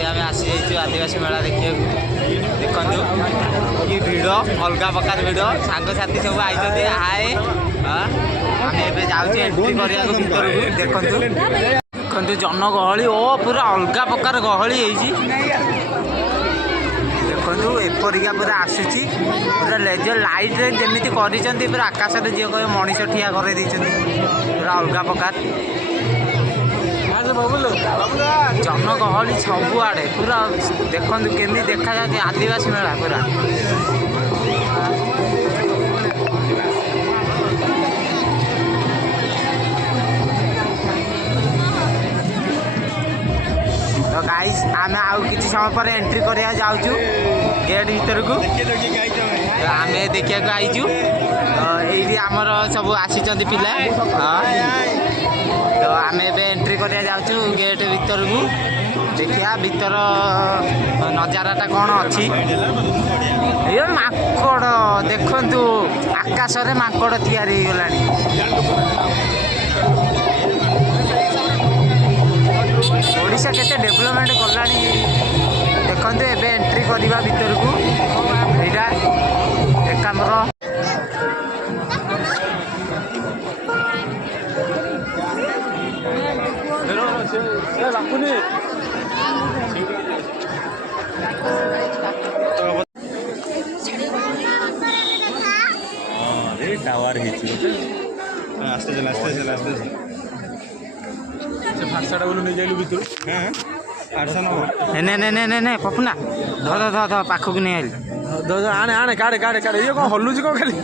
आज आम आसी जाइए आदिवासी मेला देखा देखु कि भिड़ अलग प्रकार भिड़ सांगसाथी सब आई हाए आम ए जाऊँ एंट्री करने भर को देखु जनगहली ओ पूरा अलग प्रकार गहली देखो एपरिका पूरा आसूची पूरा लेजर लाइट रे जमी कर पूरा आकाश में जी कह मनीष ठिया कर पूरा अलग प्रकार जनगहली सबुआड़े पूरा देखु केमी देखा जाए आदिवासी मेला पूरा तो गाइस आम आउ कि समय पर एंट्री करा जाऊँ गेट भीतर को आम देखा आईचु ये आमर सब आसी पिला तो आम एंट्री करा जाऊँ गेट भीतर को देखिया भीतर नजाराटा कौन अच्छी ये माकड़ देखु आकाश में माकड़ तैयारी हो गलानी ओडिशा केते डेवलपमेंट कलानी देखते एबे एंट्री करवा भीतर को यहाँ एक आमर टावर आस्ते चल आस्ते चल आस्ते चल फार्साटा बोलू नहीं जाइलु भीतर हां 800 नंबर ने ने ने ने ने पपुना ध ध ध पाखक नहीं आइल ध आने आने काड़े काड़े काड़े ये कौन हल्लुची कौन खाली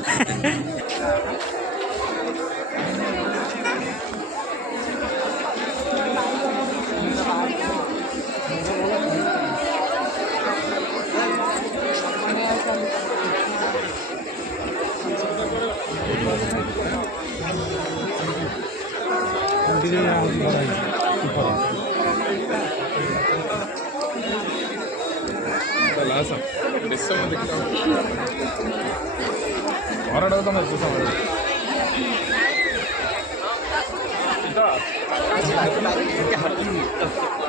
Kita